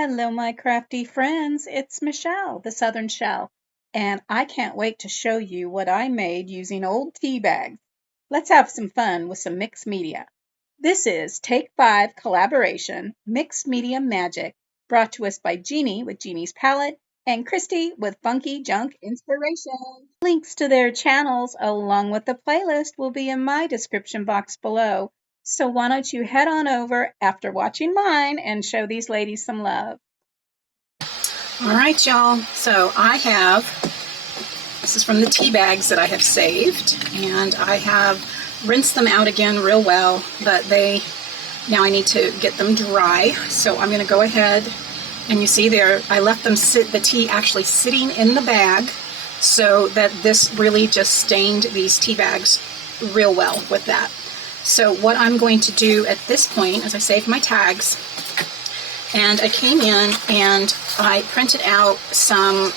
Hello, my crafty friends. It's Michelle, the Southern Shell, and I can't wait to show you what I made using old tea bags. Let's have some fun with some mixed media. This is Take 5 Collaboration Mixed Media Magic, brought to us by Jeannie with Jeannie's Palette and Kristi with Funky Junk Inspiration. Links to their channels along with the playlist will be in my description box below. So why don't you head on over after watching mine and show these ladies some love. All right, y'all. So this is from the tea bags that I have saved, and I have rinsed them out again real well, but now I need to get them dry. So I'm going to go ahead, and you see there, I left them the tea actually sitting in the bag, so that this really just stained these tea bags real well with that. So what I'm going to do at this point is I saved my tags, and I came in and I printed out some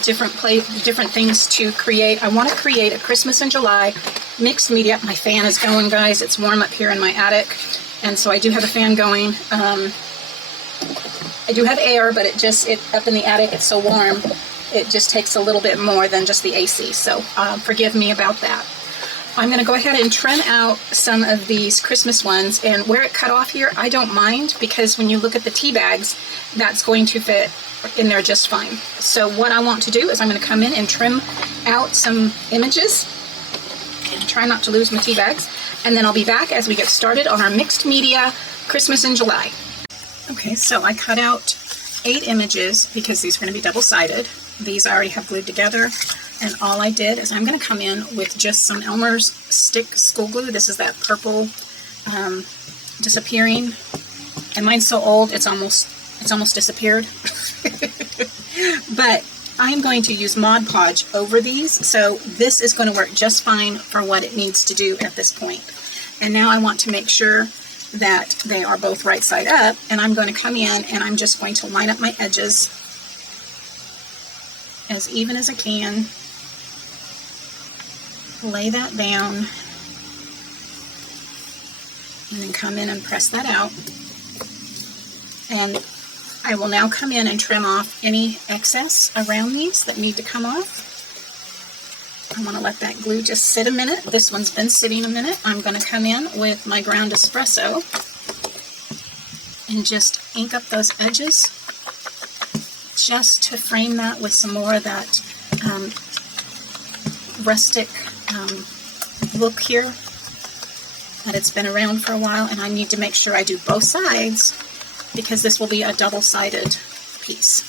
different things to create. I want to create a Christmas in July mixed media. My fan is going, guys. It's warm up here in my attic, and so I do have a fan going. I do have air, but it up in the attic, it's so warm, it just takes a little bit more than just the AC. So forgive me about that. I'm going to go ahead and trim out some of these Christmas ones, and where it cut off here, I don't mind, because when you look at the tea bags, that's going to fit in there just fine. So what I want to do is I'm going to come in and trim out some images, and try not to lose my tea bags, and then I'll be back as we get started on our mixed media Christmas in July. Okay, so I cut out 8 images because these are going to be double-sided. These I already have glued together. And all I did is I'm going to come in with just some Elmer's stick school glue. This is that purple disappearing. And mine's so old, it's almost disappeared. But I'm going to use Mod Podge over these. So this is going to work just fine for what it needs to do at this point. And now I want to make sure that they are both right side up. And I'm going to come in and I'm just going to line up my edges as even as I can. Lay that down, and then come in and press that out. And I will now come in and trim off any excess around these that need to come off. I want to let that glue just sit a minute. This one's been sitting a minute. I'm going to come in with my ground espresso and just ink up those edges just to frame that with some more of that rustic look here, that it's been around for a while, and I need to make sure I do both sides because this will be a double-sided piece.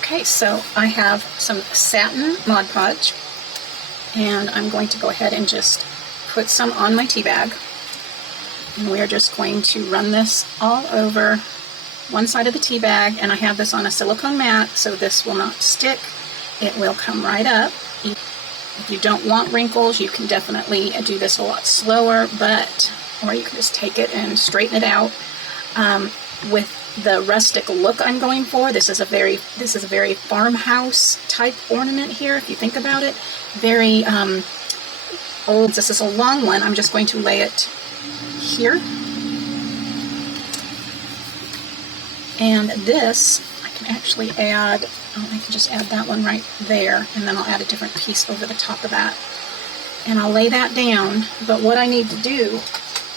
Okay, so I have some satin Mod Podge, and I'm going to go ahead and just put some on my tea bag, and we're just going to run this all over one side of the tea bag, and I have this on a silicone mat so this will not stick. It will come right up. If you don't want wrinkles, you can definitely do this a lot slower, or you can just take it and straighten it out. With the rustic look I'm going for, this is a very farmhouse type ornament here, if you think about it. Very old. This is a long one. I'm just going to lay it here. And this, I can actually add, I can just add that one right there, and then I'll add a different piece over the top of that. And I'll lay that down, but what I need to do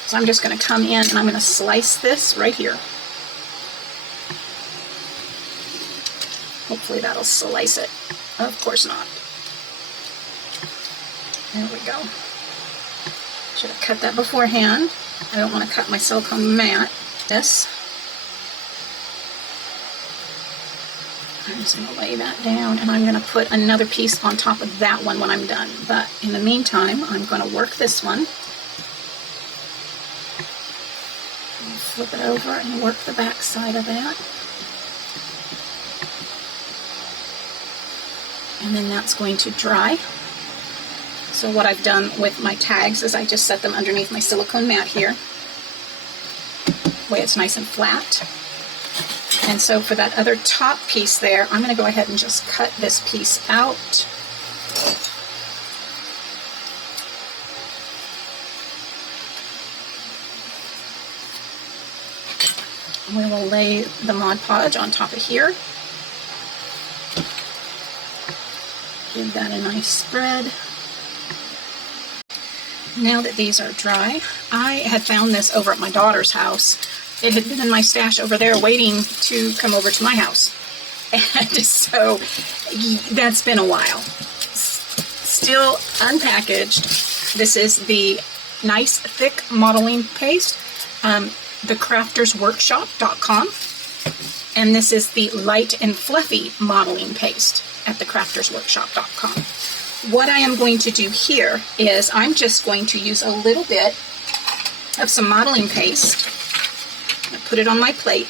is I'm just going to come in and I'm going to slice this right here. Hopefully that'll slice it. Of course not. There we go. Should have cut that beforehand. I don't want to cut my silicone mat. This. I'm just going to lay that down, and I'm going to put another piece on top of that one when I'm done. But in the meantime, I'm going to work this one. Flip it over and work the back side of that. And then that's going to dry. So what I've done with my tags is I just set them underneath my silicone mat here. That way it's nice and flat. And so for that other top piece there, I'm going to go ahead and just cut this piece out. We will lay the Mod Podge on top of here. Give that a nice spread. Now that these are dry, I had found this over at my daughter's house. It had been in my stash over there waiting to come over to my house. And so that's been a while. Still unpackaged. This is the nice thick modeling paste, thecraftersworkshop.com. And this is the light and fluffy modeling paste at thecraftersworkshop.com. What I am going to do here is I'm just going to use a little bit of some modeling paste. I put it on my plate.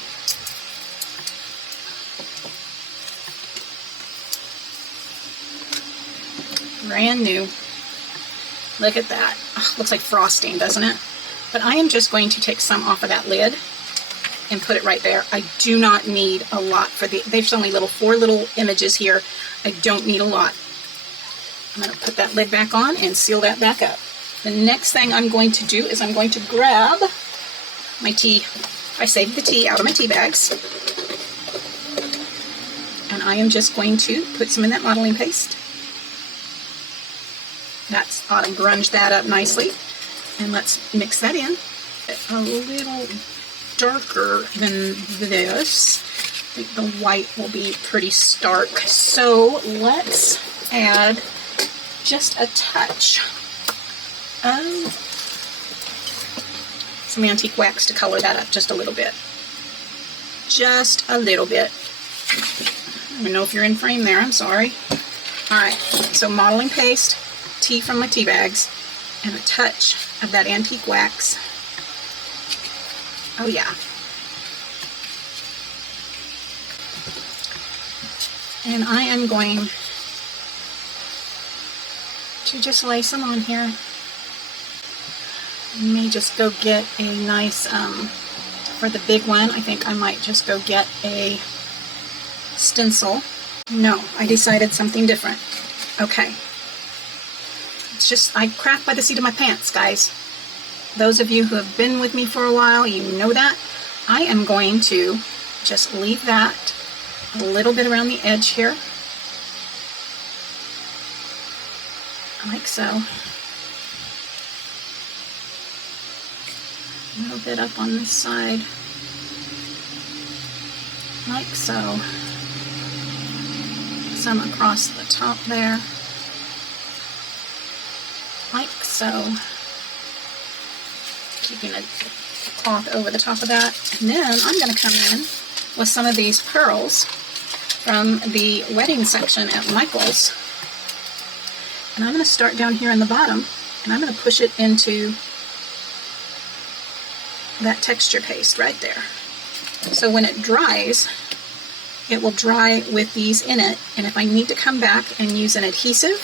Brand new. Look at that. Oh, looks like frosting, doesn't it? But I am just going to take some off of that lid and put it right there. I do not need a lot for there's only 4 little images here. I don't need a lot. I'm going to put that lid back on and seal that back up. The next thing I'm going to do is I'm going to grab my tea. I saved the tea out of my tea bags. And I am just going to put some in that modeling paste. That ought to grunge that up nicely. And let's mix that in. A little darker than this. I think the white will be pretty stark. So let's add just a touch of some antique wax to color that up just a little bit. Just a little bit. I don't know if you're in frame there, I'm sorry. Alright, so modeling paste, tea from my tea bags, and a touch of that antique wax. Oh yeah. And I am going to just lay some on here. I may just go get a nice, for the big one, I think I might just go get a stencil. No, I decided something different. Okay. It's just, I craft by the seat of my pants, guys. Those of you who have been with me for a while, you know that. I am going to just leave that a little bit around the edge here. Like so. A little bit up on this side. Like so. Some across the top there. Like so. Keeping a cloth over the top of that. And then I'm going to come in with some of these pearls from the wedding section at Michael's. And I'm going to start down here in the bottom, and I'm going to push it into that texture paste right there. So when it dries, it will dry with these in it, and if I need to come back and use an adhesive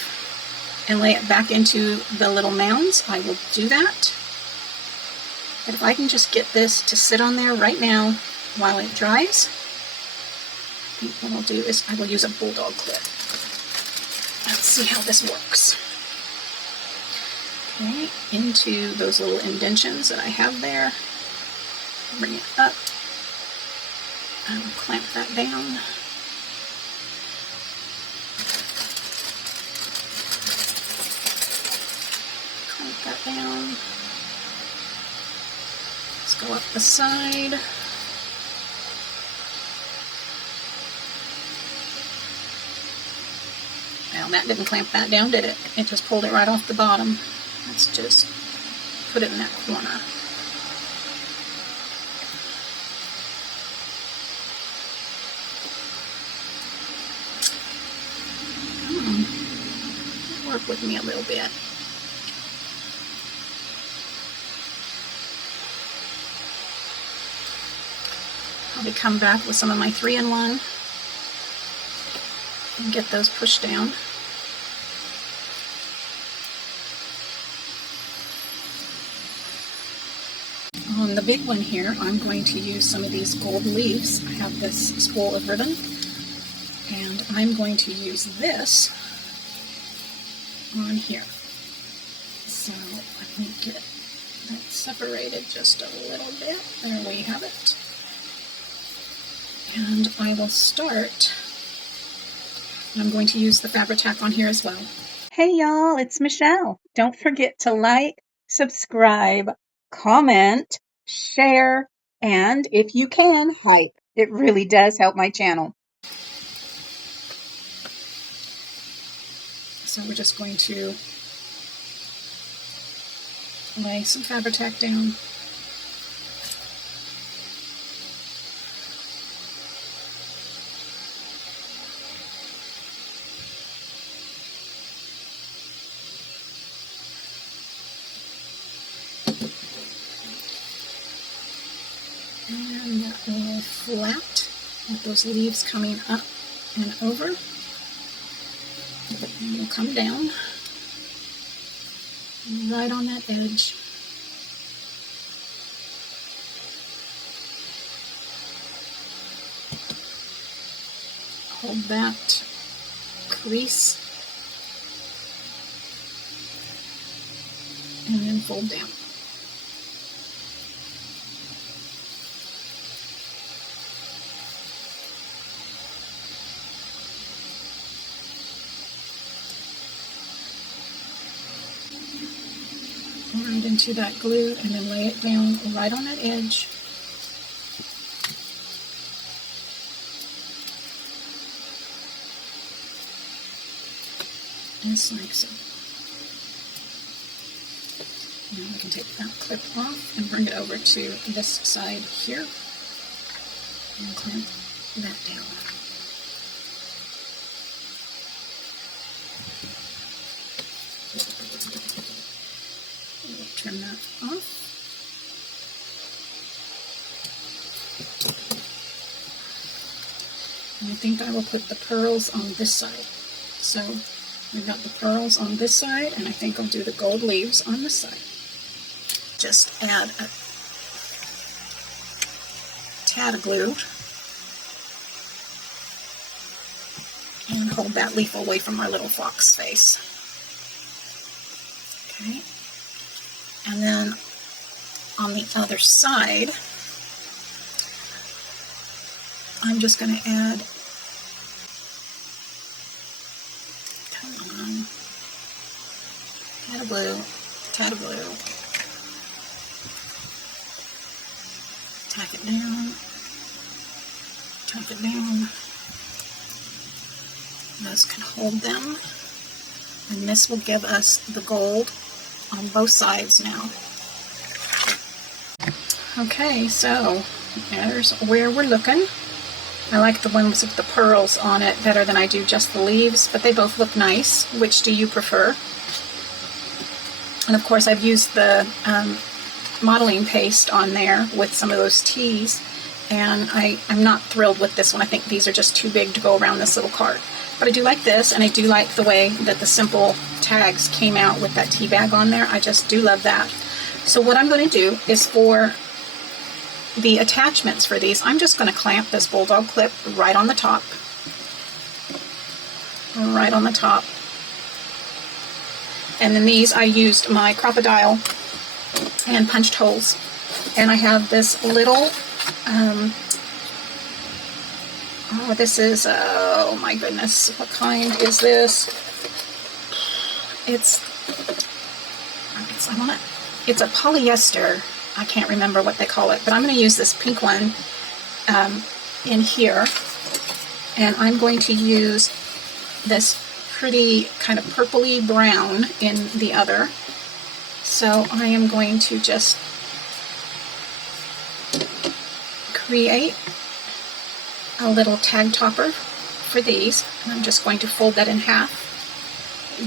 and lay it back into the little mounds, I will do that. But if I can just get this to sit on there right now while it dries, I think what I'll do is I will use a bulldog clip. Let's see how this works. Okay, into those little indentions that I have there. Bring it up. And clamp that down. Clamp that down. Let's go up the side. Well, that didn't clamp that down, did it? It just pulled it right off the bottom. Let's just put it in that corner. Work with me a little bit. Probably come back with some of my 3-in-1 and get those pushed down. On the big one here, I'm going to use some of these gold leaves. I have this spool of ribbon, and I'm going to use this on here. So let me get that separated just a little bit. There we have it. And I will start. I'm going to use the Fabri-Tac on here as well. Hey y'all, it's Michelle. Don't forget to like, subscribe, comment, share, and if you can, hype. It really does help my channel. So we're just going to lay some Fabri-Tac down. And that will flat with those leaves coming up and over. And we'll come down right on that edge. Hold that crease and then fold down. Right into that glue and then lay it down right on that edge. Just like so. Now we can take that clip off and bring it over to this side here and clamp that down. We'll trim that off. And I think I will put the pearls on this side. So we've got the pearls on this side, and I think I'll do the gold leaves on this side. Just add a tad of glue and hold that leaf away from our little fox face. Okay, and then on the other side, I'm just going to add, tad of glue, tad of glue, tack it down, tack it down. Those can hold them, and this will give us the gold on both sides now. Okay, so there's where we're looking. I like the ones with the pearls on it better than I do just the leaves, but they both look nice. Which do you prefer? And of course I've used the modeling paste on there with some of those teas, and I'm not thrilled with this one. I think these are just too big to go around this little card. But I do like this, and I do like the way that the simple tags came out with that tea bag on there. I just do love that. So what I'm going to do is, for the attachments for these, I'm just going to clamp this bulldog clip right on the top. Right on the top. And then these, I used my crocodile and punched holes. And I have this little, oh, this is, oh my goodness, what kind is this? It's a polyester. I can't remember what they call it, but I'm going to use this pink one in here, and I'm going to use this pretty kind of purpley brown in the other. So I am going to just create a little tag topper for these. And I'm just going to fold that in half,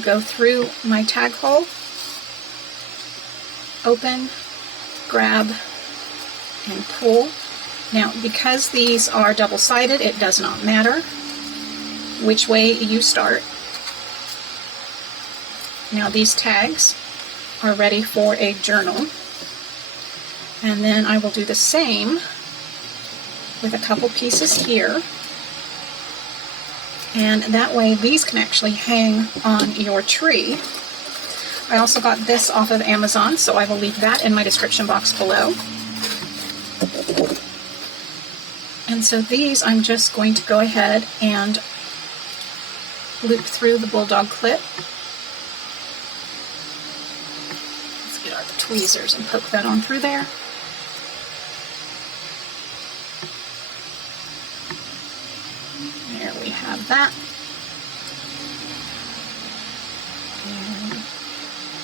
go through my tag hole, open, grab, and pull. Now, because these are double-sided, it does not matter which way you start. Now these tags are ready for a journal, and then I will do the same with a couple pieces here, and that way these can actually hang on your tree. I also got this off of Amazon, so I will leave that in my description box below. And so these I'm just going to go ahead and loop through the bulldog clip. Let's get our tweezers and poke that on through there. There we have that.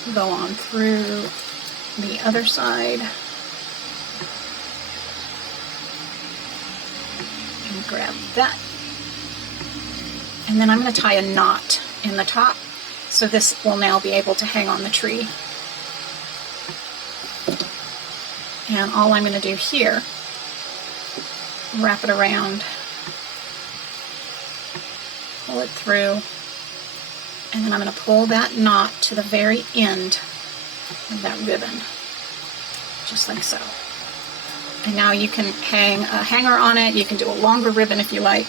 And go on through the other side. And grab that. And then I'm going to tie a knot in the top, so this will now be able to hang on the tree. And all I'm going to do here, wrap it around, pull it through, and then I'm going to pull that knot to the very end of that ribbon, just like so. And now you can hang a hanger on it. You can do a longer ribbon if you like.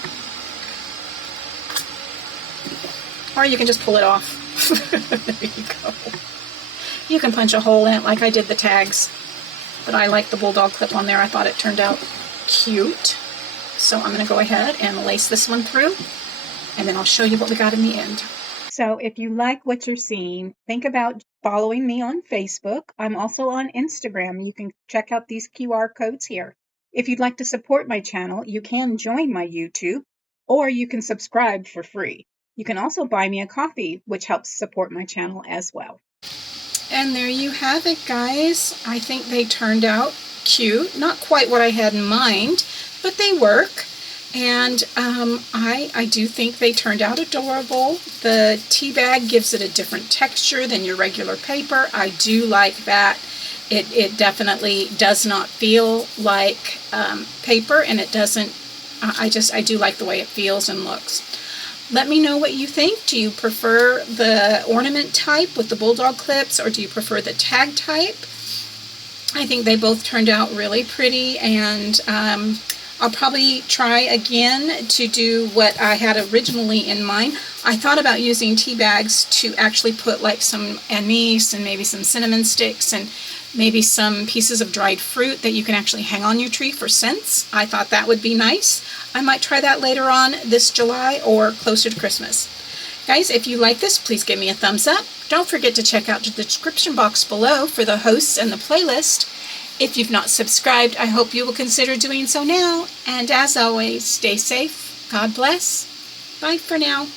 Or you can just pull it off. There you go. You can punch a hole in it like I did the tags. But I like the bulldog clip on there. I thought it turned out cute. So I'm going to go ahead and lace this one through. And then I'll show you what we got in the end. So if you like what you're seeing, think about following me on Facebook. I'm also on Instagram. You can check out these QR codes here. If you'd like to support my channel, you can join my YouTube, or you can subscribe for free. You can also buy me a coffee, which helps support my channel as well. And there you have it, guys. I think they turned out cute. Not quite what I had in mind, but they work. And I do think they turned out adorable. The tea bag gives it a different texture than your regular paper. I do like that. It definitely does not feel like paper, and it doesn't, I do like the way it feels and looks. Let me know what you think. Do you prefer the ornament type with the bulldog clips, or do you prefer the tag type? I think they both turned out really pretty, and I'll probably try again to do what I had originally in mind. I thought about using tea bags to actually put like some anise and maybe some cinnamon sticks and maybe some pieces of dried fruit that you can actually hang on your tree for scents. I thought that would be nice. I might try that later on this July or closer to Christmas. Guys, if you like this, please give me a thumbs up. Don't forget to check out the description box below for the hosts and the playlist. If you've not subscribed, I hope you will consider doing so now. And as always, stay safe. God bless. Bye for now.